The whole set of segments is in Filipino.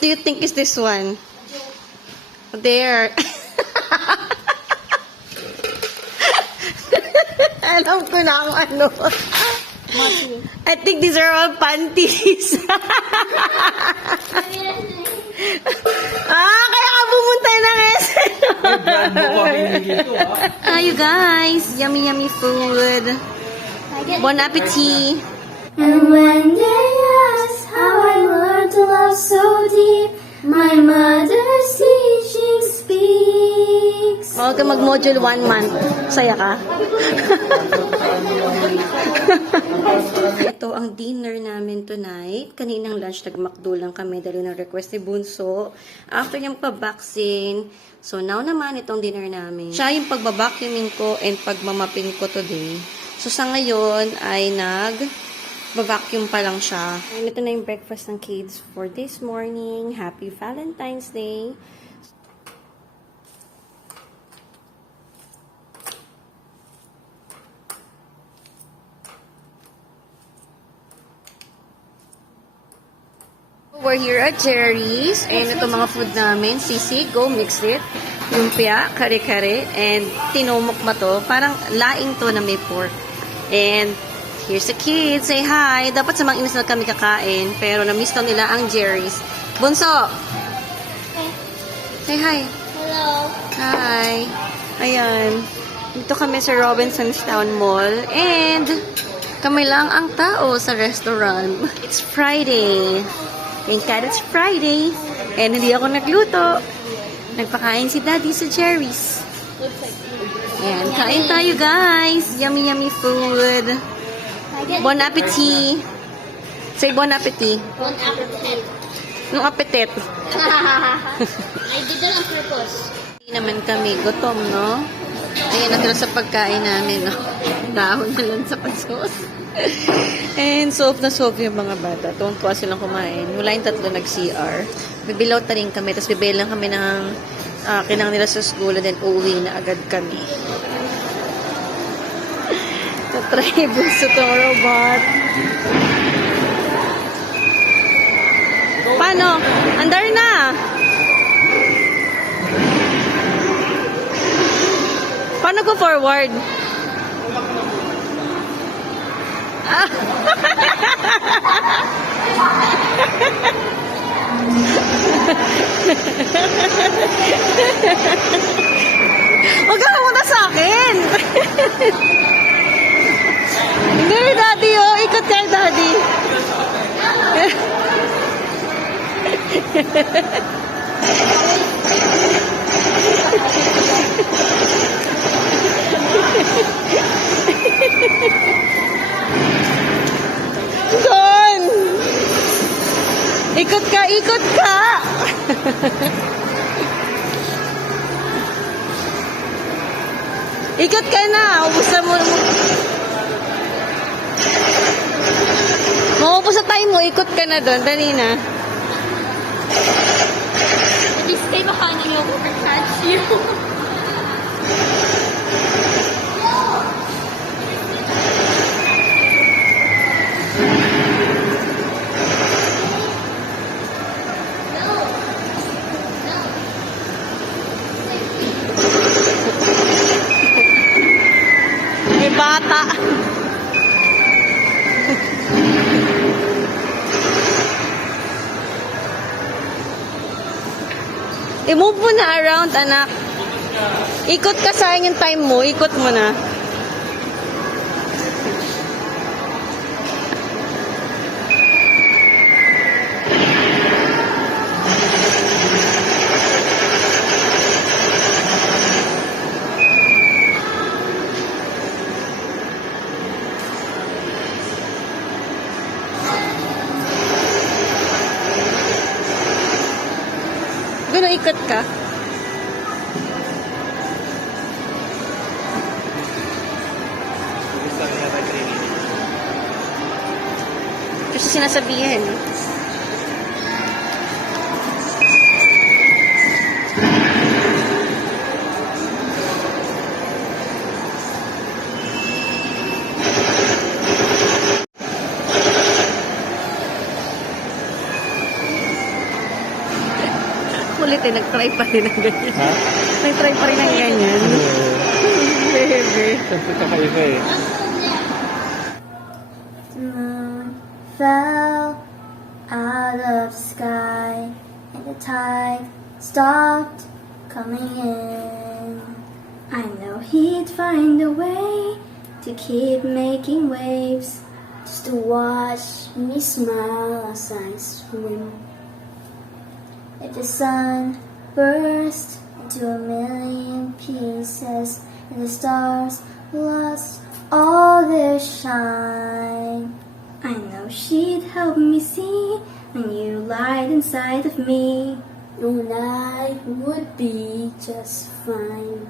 What do you think is this one? There. Alam ko na kung ano. I think these are all panties. Kaya ka pumunta ng SM. You guys, yummy yummy food. Bon appetit. And when they ask how I learned to love so deep, my mother's teaching speaks. Huwag ka mag-module 1 month. Saya ka? Ito ang dinner namin tonight. Kaninang lunch, nag-McDo lang kami dahil ng request ni Bunso. After yung pa-vaccine, so now naman itong dinner namin. Siya yung pagbabacuuming ko and pagmamaping ko today. So sa ngayon ay nag-vacuum pa lang siya. And ito na yung breakfast ng kids for this morning. Happy Valentine's Day! We're here at Jerry's, and ito mga food namin, sisig, go mix it, lumpia, kare-kare, and tinumok ba to? Parang laing to na may pork. And here's the kids, say hi. Dapat sa mga inis na kami kakain, pero na-miss to nila ang Jerry's. Bunso! Say hi. Hello. Hi. Ayan. Dito kami sa Robinson's Town Mall, and kami lang ang tao sa restaurant. It's Friday. Thank God it's Friday. And hindi ako nagluto. Nagpakain si Daddy sa Jerry's. Ayan, kain tayo guys. Yummy, yummy food. Bon appetit. Say bon appetit. Bon appetit. Nung appetit. I did that on purpose. Hindi naman kami gutom, no? Ayan, natira sa pagkain namin, no? Dahon na lang sa pasos. And soft na soft yung mga bata. Tuwang-tuwa silang kumain. Wala yung tatlo nag-CR. Bibilaw ta rin kami. Tapos bibili lang kami ng kinang nila sa school. And then uuwi na agad kami. Tatry Bunso itong robot. Paano? Andar na! Paano ko forward? Huwag ka pumunta sa akin. Hindi, Daddy, oh. Ikot ka, Daddy. Doon! Ikot ka, ikot ka! Ikot ka na! Ubusan mo. Maubos sa time mo, ikot ka na doon. Dali na. If you stay behind and you'll overcatch you. May bata. I-move mo na around, anak. Ikot ka, sayang yung time mo. Ikot mo na. Gano'n ikot ka? Kasi sinasabihin. kulit eh. Nag-try pa rin ng ganyan. Ha? Nag-try pa rin ng ganyan. Bebe. Siyempre kakaiba eh. The moon fell out of the sky, and the tide stopped coming in. I know he'd find a way to keep making waves, just to watch me smile as I swim. If the sun burst into a million pieces, and the stars lost all their shine, I know she'd help me see a new light inside of me, and I would be just fine.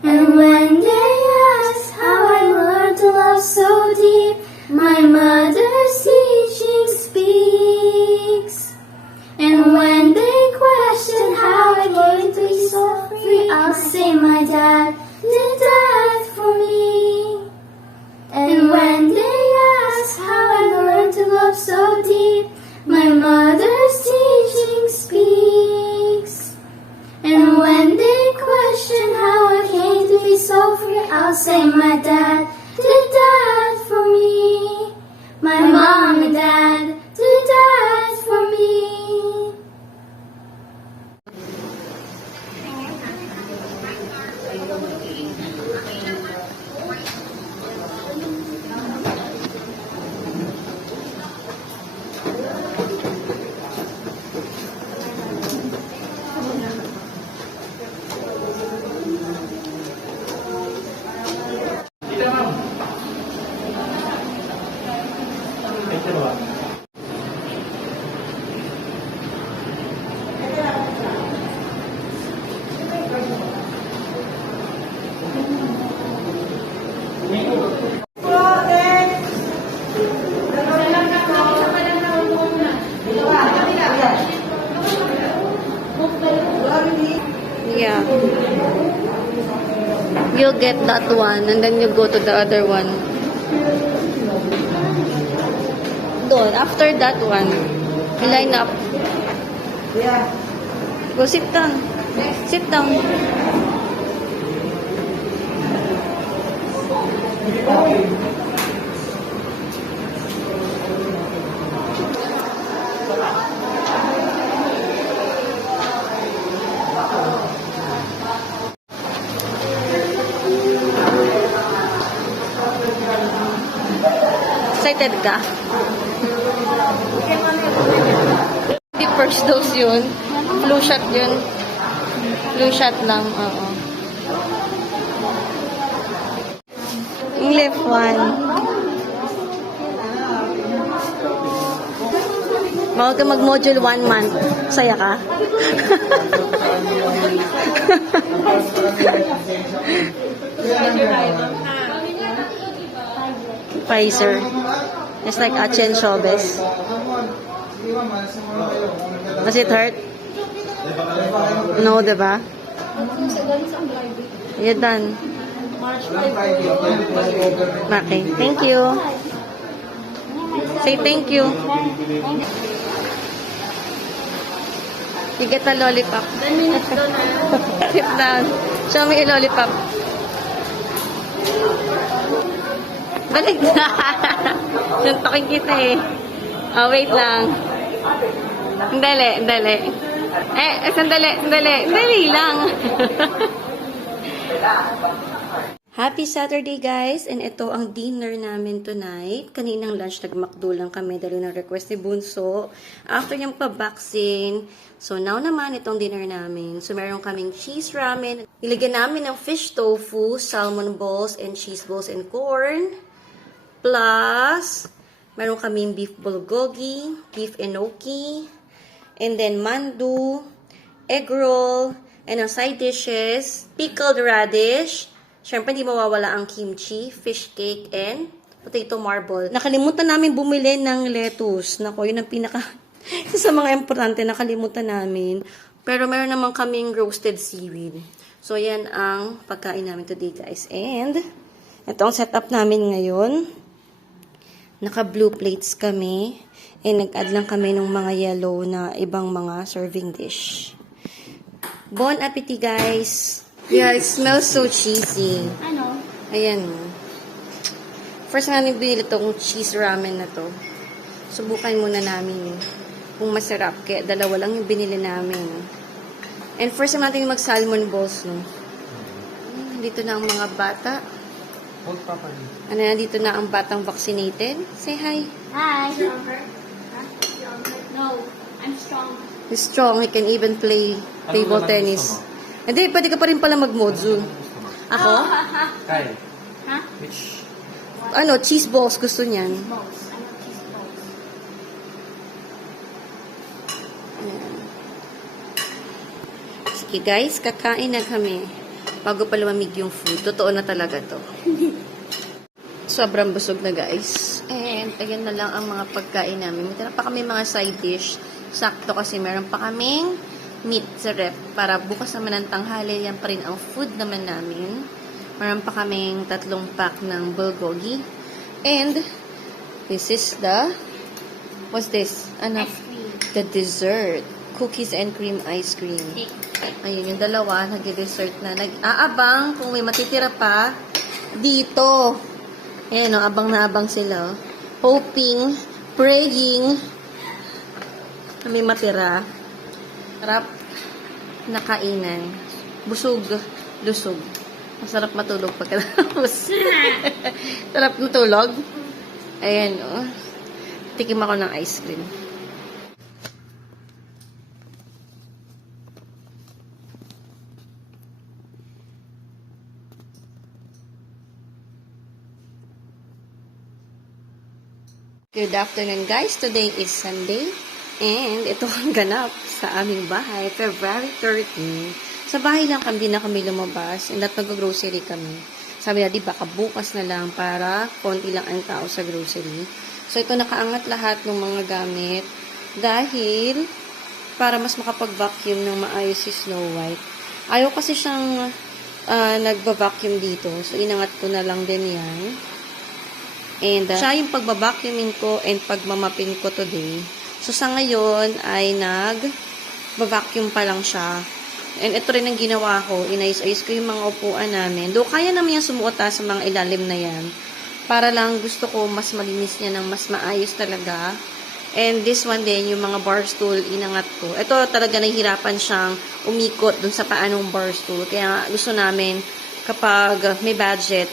And when they ask how I learned to love so deep, my mother's teaching speaks. And when they question how I came to be so free, I'll say my dad did that for me. And when they ask how I learned to love so deep, my mother's teaching speaks. And when they question how I came to be so free, I'll say my dad did that for me. My mom and dad did that for me. Yeah. You'll get that one and then you go to the other one. Doon, after that one, you line up. Go sit down. Sit down. Excited ka? Hindi first dose yun. Flu shot yun. Flu shot lang, oo. Yung left one. Bawal ka mag-module 1 month. Saya ka? Pfizer. It's like Achen Shobes. Does it hurt? No, diba? You're done. Okay, thank you. Say thank you. You get a lollipop. 10 minutes doon. Sit down. Show me a lollipop. Balik na. Suntokin kita eh. Oh, wait lang. Sandali, sandali. Sandali. Sandali lang. Happy Saturday, guys! And ito ang dinner namin tonight. Kaninang lunch, nag-McDo lang kami dahil ng request ni Bunso. After niyang pa-vaccine, so now naman itong dinner namin. So meron kaming cheese ramen. Ilagyan namin ng fish tofu, salmon balls, and cheese balls and corn. Plus, meron kaming beef bulgogi, beef enoki, and then mandu, egg roll, and ang side dishes, pickled radish. Siyempre, hindi mawawala ang kimchi, fish cake, and potato marble. Nakalimutan namin bumili ng lettuce. Nako, yun ang pinaka... isa sa mga importante, nakalimutan namin. Pero meron naman kaming roasted seaweed. So, yan ang pagkain namin today, guys. And, ito ang setup namin ngayon. Naka-blue plates kami. nag-add lang kami ng mga yellow na ibang mga serving dish. Bon appetit, guys! Yeah, it smells so cheesy. Ano? Ayan. First namin binili itong cheese ramen na to. Subukan muna namin kung masarap. Kaya dalawa lang yung binili namin. And first time natin mag-salmon balls, no? Nandito na ang mga bata. Nandito na ang batang vaccinated. Say hi. Hi. No, I'm strong. He's strong. He can even play table tennis. Hindi, pwede ka pa rin pala mag-modzu. Ako? Kyle, Ha? which Ano, cheese balls gusto niyan. Balls. I love cheese balls. Ayan. Sige guys, kakain na kami. Bago pa lumamig yung food. Totoo na talaga to. Sobrang busog na guys. And ayan na lang ang mga pagkain namin. May pa kami mga side dish. Sakto kasi meron pa kaming meat sa rep. Para bukas naman ng tanghali, yan pa rin ang food naman namin. Meron pa kaming 3 pack ng bulgogi. And this is the, what's this? Ano? Ice cream. The dessert. Cookies and cream ice cream. Cake. Ayun, yung dalawa, nag-dessert na. Nag-aabang kung may matitira pa dito. Ayan, oh, abang na abang sila. Hoping, praying, na may matira. Sarap na kainan. Busog, lusog. Masarap matulog pagkatapos. Sarap matulog. Ayan, oh. Tikim ako ng ice cream. Good afternoon guys. Today is Sunday. And ito ang ganap sa aming bahay. February 13. Sa bahay lang kami, na kami lumabas. And at mag-grocery kami. Sabi na, di ba, bukas na lang para konti lang ang tao sa grocery. So ito nakaangat lahat ng mga gamit. Dahil para mas makapag-vacuum ng maayos si Snow White. Ayaw kasi siyang nagba-vacuum dito. So inangat ko na lang din yan. And siya yung pagbabacuumin ko and pagmamapin ko today. So, sa ngayon ay nag-vacuum pa lang siya. And ito rin ang ginawa ko. Inayos-ayos ko yung mga upuan namin. Though, kaya naman yung sumuota sa mga ilalim na yan. Para lang gusto ko mas malinis niya ng mas maayos talaga. And this one din, yung mga bar stool, inangat ko. Ito talaga nahihirapan siyang umikot dun sa paanong bar stool. Kaya gusto namin kapag may budget,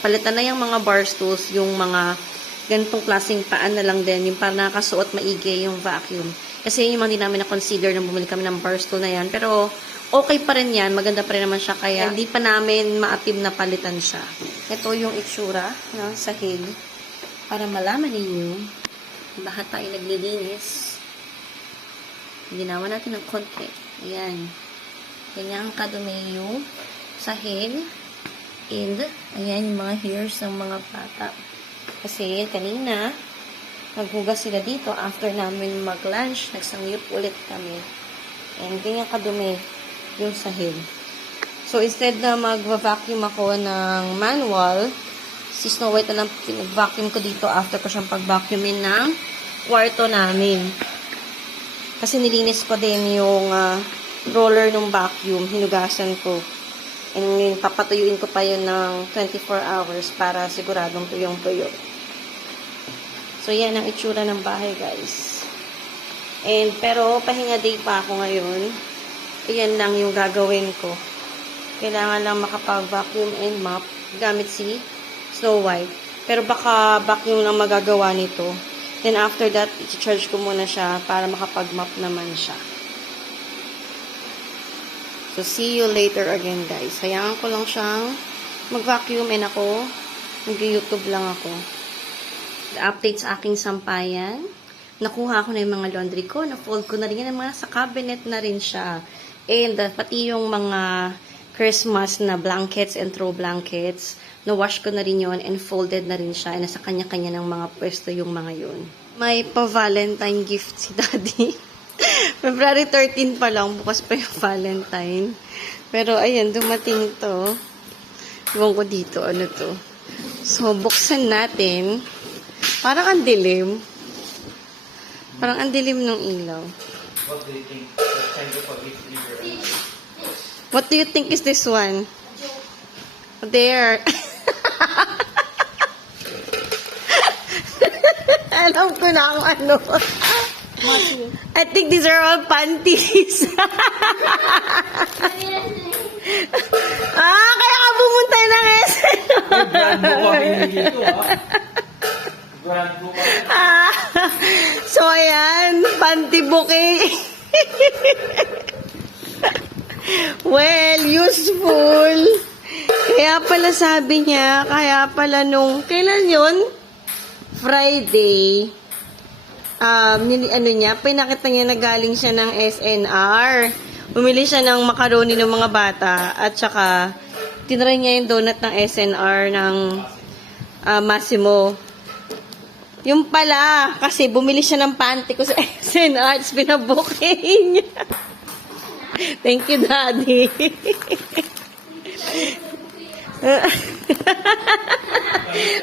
palitan na yung mga bar stools, yung mga ganitong klaseng paan na lang din, yung para nakasuot maigi yung vacuum. Kasi yung mga hindi namin na-consider na bumili kami ng bar stool na yan. Pero okay pa rin yan, maganda pa rin naman siya, kaya hindi pa namin maatim na palitan siya. Ito yung itsura ng sahig, para malaman ninyo, lahat tayo naglilinis. Ginawa natin ng konti. Ayan. Ganyan kadumi yung sahig. And, ayan yung mga hairs ng mga bata. Kasi, kanina, naghugas sila dito after namin mag-lunch. Nagsangyup ulit kami. And, ganyan kadumi yung sahig. So, instead na mag-vacuum ako ng manual, si Snow White na lang pinag-vacuum ko dito after ko siyang pag-vacuumin ng kwarto namin. Kasi nilinis ko din yung roller ng vacuum. Hinugasan ko. And papatuyuin ko pa yun ng 24 hours para siguradong tuyong-tuyo. So, yan ang itsura ng bahay, guys. And, pero, pahinga day pa ako ngayon. Ayan lang yung gagawin ko. Kailangan lang makapag-vacuum and mop gamit si Snow White. Pero baka vacuum lang magagawa nito. Then, after that, i-charge ko muna siya para makapag-mop naman siya. So, see you later again, guys. Hayaan ko lang siyang mag-vacuum and ako, mag-YouTube lang ako. The update sa aking sampayan. Nakuha ko na yung mga laundry ko. Na-fold ko na rin yan. Sa cabinet na rin siya. And pati yung mga Christmas na blankets and throw blankets, na-wash ko na rin yun and folded na rin siya. And nasa kanya-kanya ng mga pwesto yung mga yun. May pa-Valentine gift si Daddy. February 13 pa lang, bukas pa yung Valentine. Pero, ayan, dumating to. Iwan ko dito, ano to. So, buksan natin. Parang ang dilim. Parang ang dilim ng ilaw. What do you think? What kind of a gift leader? What do you think is this one? There. Alam ko na kung ano. I think these are all panties. Kaya ka pumunta ng SM. Brand mo kami dito, ha? Brand mo kami. So, ayan. Panty bouquet. Well, useful. Kaya pala sabi niya, kaya pala nung, kailan yun? Friday. Ano niya, pinakita niya na galing siya ng SNR. Bumili siya ng macaroni ng mga bata at saka tinry niya yung donut ng SNR ng Massimo. Yung pala, kasi bumili siya ng panty ko sa SNR, tapos pinabukay niya. Thank you, Daddy.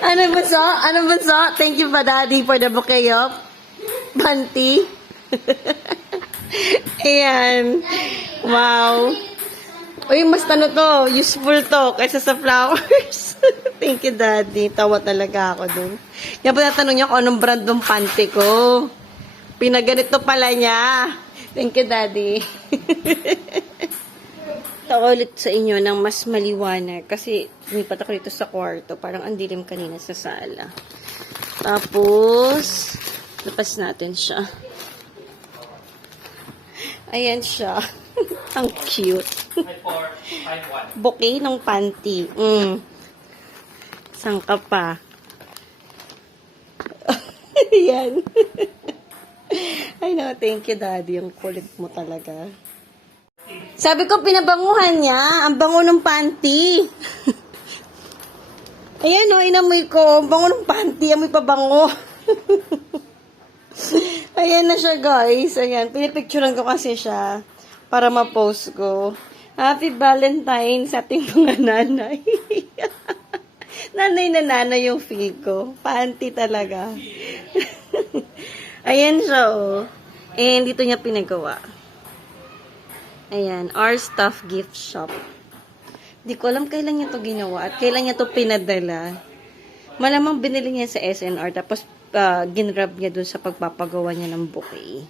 Ano bunso? Ano bunso? Thank you pa, Daddy, for the bouquet of panty. Ayan. Wow. Uy, mas ano to, useful to, kaysa sa flowers. Thank you, Daddy. Tawa talaga ako dun. Kaya pa natanong niya kung anong brand ng panty ko. Pinaganito pala niya. Thank you, Daddy. Tawa ulit sa inyo ng mas maliwanag kasi lumipat ako dito sa kwarto. Parang ang dilim kanina sa sala. Tapos, lapas natin siya. Ayan siya. Ang cute. 5-4, 5-1. Bouquet ng panty. Saan ka pa? Ayan. I know, thank you, Daddy. Ang kulit mo talaga. Sabi ko, pinabanguhan niya. Ang bango ng panty. Ayan o, inamoy ko. Ang bango ng panty. Amoy pa bango. Ayan na siya, guys. Ayan, pinipicturean ko kasi siya para ma-post ko. Happy Valentine sa ating mga nanay. Nanay na nanay yung feel ko. Panty talaga. Ayan siya, oh. And dito niya pinagawa. Ayan, Our Stuff Gift Shop. Di ko alam kailan niya to ginawa at kailan niya to pinadala. Malamang binili niya sa SNR tapos ginrab niya dun sa pagpapagawa niya ng bouquet.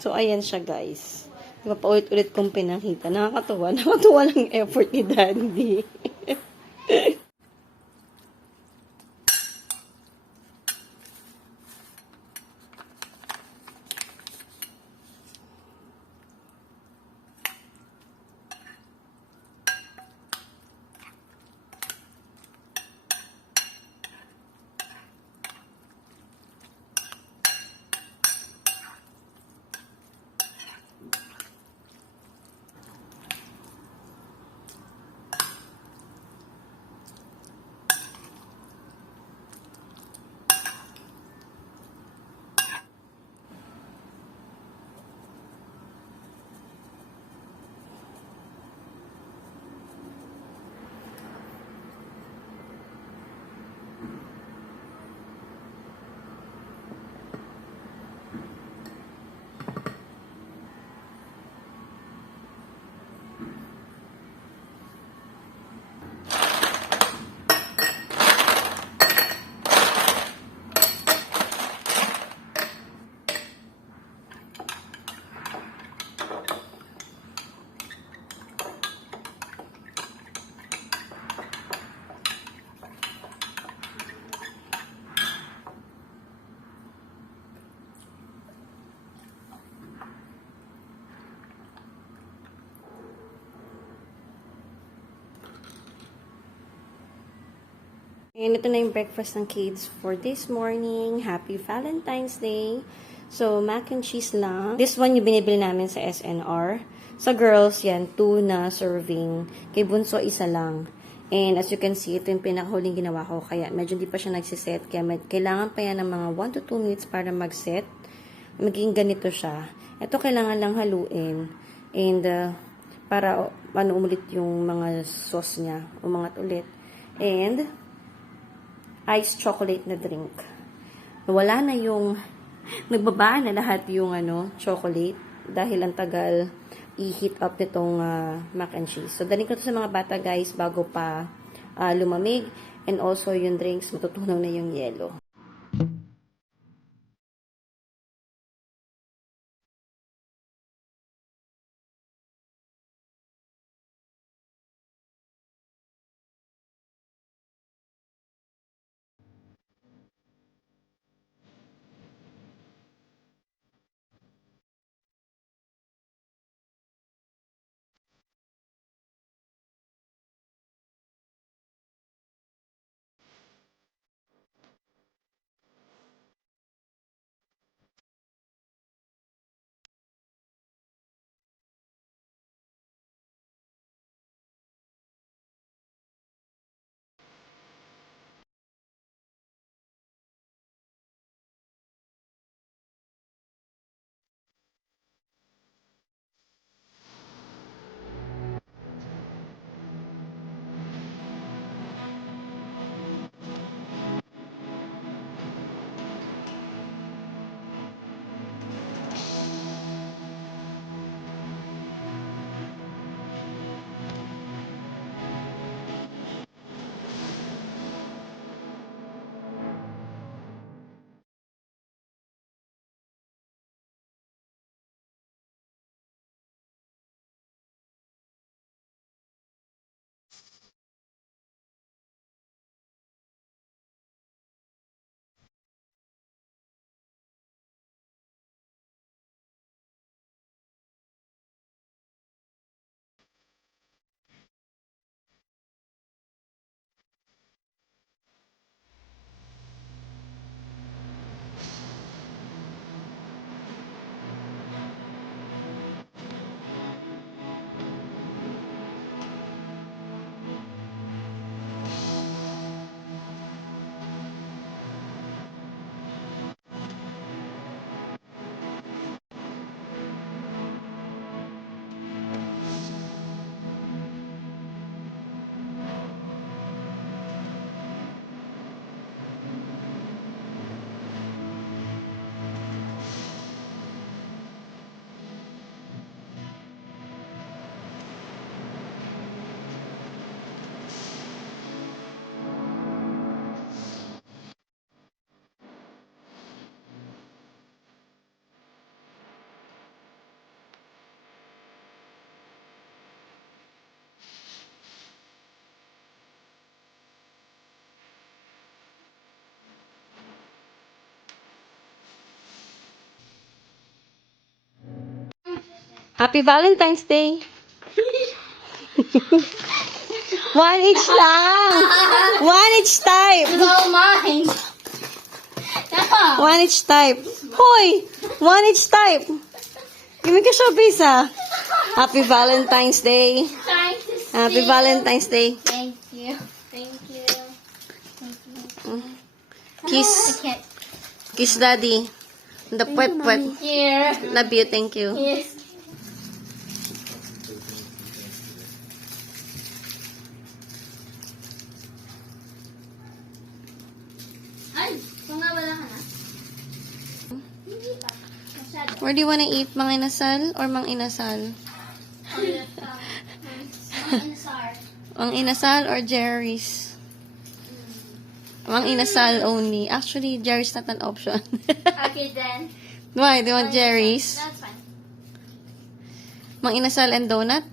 So, ayan siya, guys. Diba, paulit-ulit kong pinakita. Nakakatuwa. Nakakatuwa lang effort ni Daddy. And ito na yung breakfast ng kids for this morning. Happy Valentine's Day. So, mac and cheese lang. This one yung binibili namin sa SNR. Sa girls, yan, 2 na serving. Kay Bunso, 1 lang. And as you can see, ito yung pinakahuling ginawa ko. Kaya medyo hindi pa siya nagsiset. Kaya kailangan pa yan ng mga 1 to 2 minutes para mag-set. Magiging ganito siya. Ito kailangan lang haluin. And para umulit yung mga sauce niya. Umangat ulit. And iced chocolate na drink. Wala na yung Nagbaba na lahat yung chocolate dahil ang tagal i-heat up nitong mac and cheese. So, dalhin ko to sa mga bata guys bago pa lumamig. And also yung drinks, matutunaw na yung yelo. Happy Valentine's Day! One each lang! One each type! No, mine. No. One each type. Hoy! One each type. Give me ka showbiz Happy Valentine's Day. Trying to see. Happy Valentine's Day. Thank you. Thank you. Thank you. Kiss. I can't. Kiss daddy. The pwet pwet. Here. Love you, thank you. Yes. Ay, kung nga wala ka na. Hindi pa. Masyado. Where do you wanna eat? Mang inasal or mang inasal? Mga inasar. Mang inasal or Jerry's? Mang inasal only. Actually, Jerry's not an option. Okay then. Why? Do you want Jerry's? That's fine. Mang inasal and donut?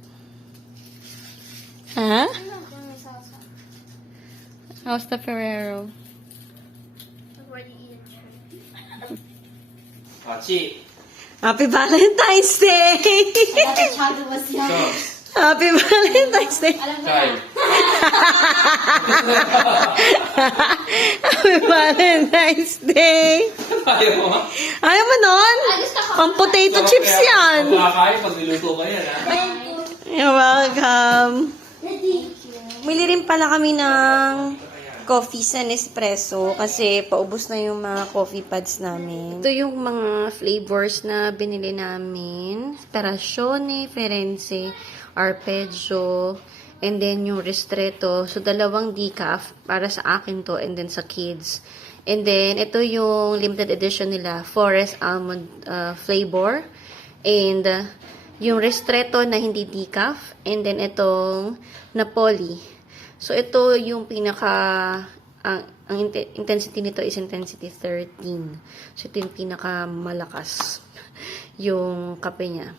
Huh? Ano kung may salsa? How's the Ferrero? I've already eaten. Pachi. Happy Valentine's Day! That the chocolate was yummy. Shows. Happy Valentine's Day! Alam ko Kyle. na. Happy Valentine's Day! Ayaw mo nga. Ayaw mo nun? Gusto ko. Pang potato chips yan! Makakain pag niluto ka yan, ha? You're welcome. Daddy. Bili rin pala kami ng coffee sa Nespresso kasi paubos na yung mga coffee pads namin. Ito yung mga flavors na binili namin. Sperazione, Firenze, Arpeggio, and then yung Ristretto. So, 2 decaf para sa akin to and then sa kids. And then, ito yung limited edition nila, Forest Almond flavor. And, yung Ristretto na hindi decaf. And then, itong Napoli. So, ito yung pinaka, ang intensity nito is intensity 13. So, ito yung pinaka malakas yung kape niya.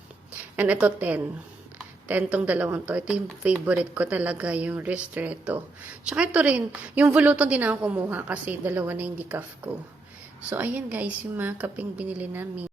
And ito 10. 10 tong dalawang to. Ito yung favorite ko talaga, yung Ristretto. Tsaka ito rin, yung Voluton din ako kumuha kasi dalawa na yung decaf ko. So, ayan guys, yung mga kapeng binili namin.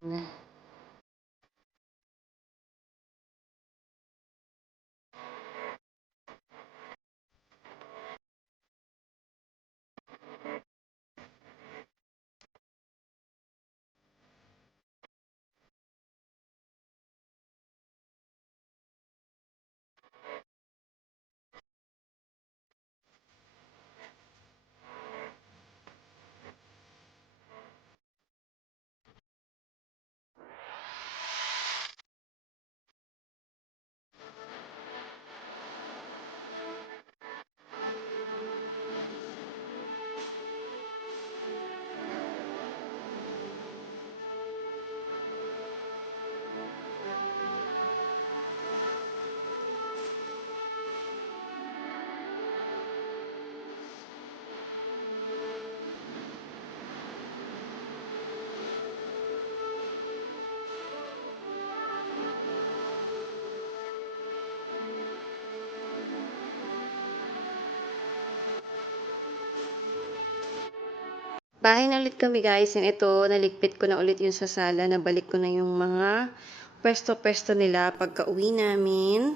Bahay na ulit kami guys. And ito, naligpit ko na ulit yung sa sala. Nabalik ko na yung mga pwesto-pwesto nila pagka uwi namin.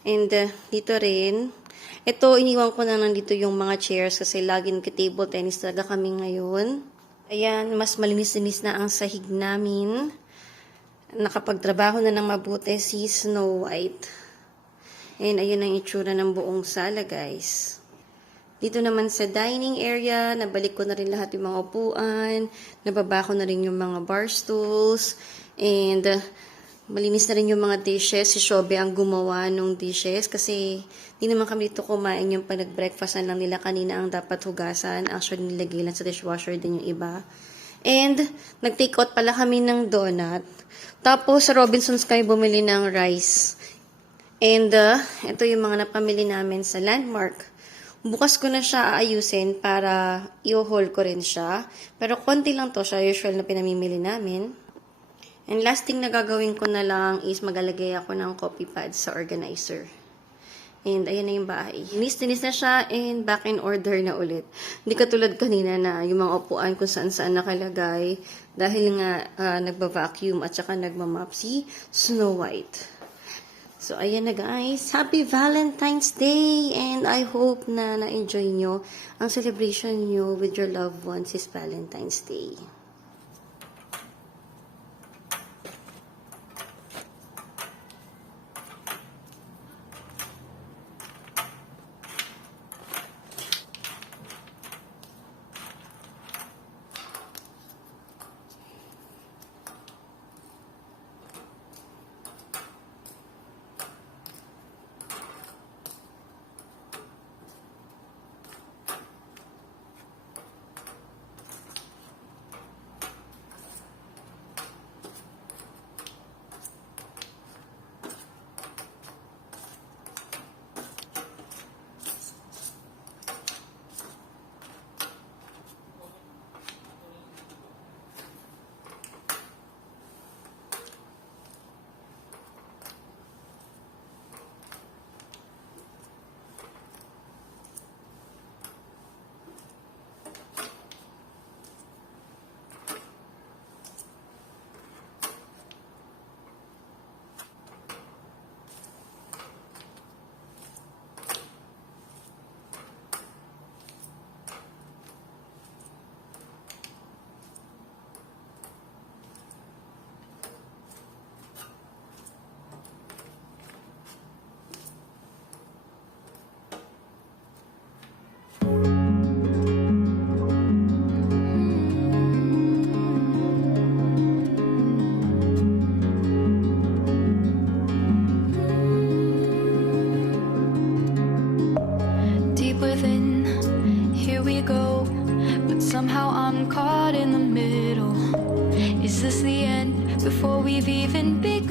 And dito rin. Ito, iniwan ko na nandito yung mga chairs kasi laging table tennis talaga kami ngayon. Ayan, mas malinis-linis na ang sahig namin. Nakapagtrabaho na ng mabuti si Snow White. And ayun ang itsura ng buong sala guys. Dito naman sa dining area, nabalik ko na rin lahat yung mga upuan, nababa ko na rin yung mga bar stools, and malinis na rin yung mga dishes. Si Shobe ang gumawa ng dishes kasi di naman kami dito kumain yung pag nag-breakfast lang nila kanina ang dapat hugasan. Actually, nilagay lang sa dishwasher din yung iba. And nag-take out pala kami ng donut. Tapos sa Robinsons kami bumili ng rice. And ito yung mga napamili namin sa Landmark. Bukas ko na siya aayusin para i-haul ko rin siya. Pero konti lang to siya, usual na pinamimili namin. And last thing na gagawin ko na lang is magalagay ako ng copy pads sa organizer. And ayan na yung bahay. Linis na siya and back in order na ulit. Hindi katulad kanina na yung mga upuan kung saan-saan nakalagay. Dahil nga nagba-vacuum at saka nagmamap si Snow White. So, ayan na guys. Happy Valentine's Day! And I hope na na-enjoy nyo ang celebration nyo with your loved ones this Valentine's Day. somehow I'm caught in the middle. Is this the end before we've even begun?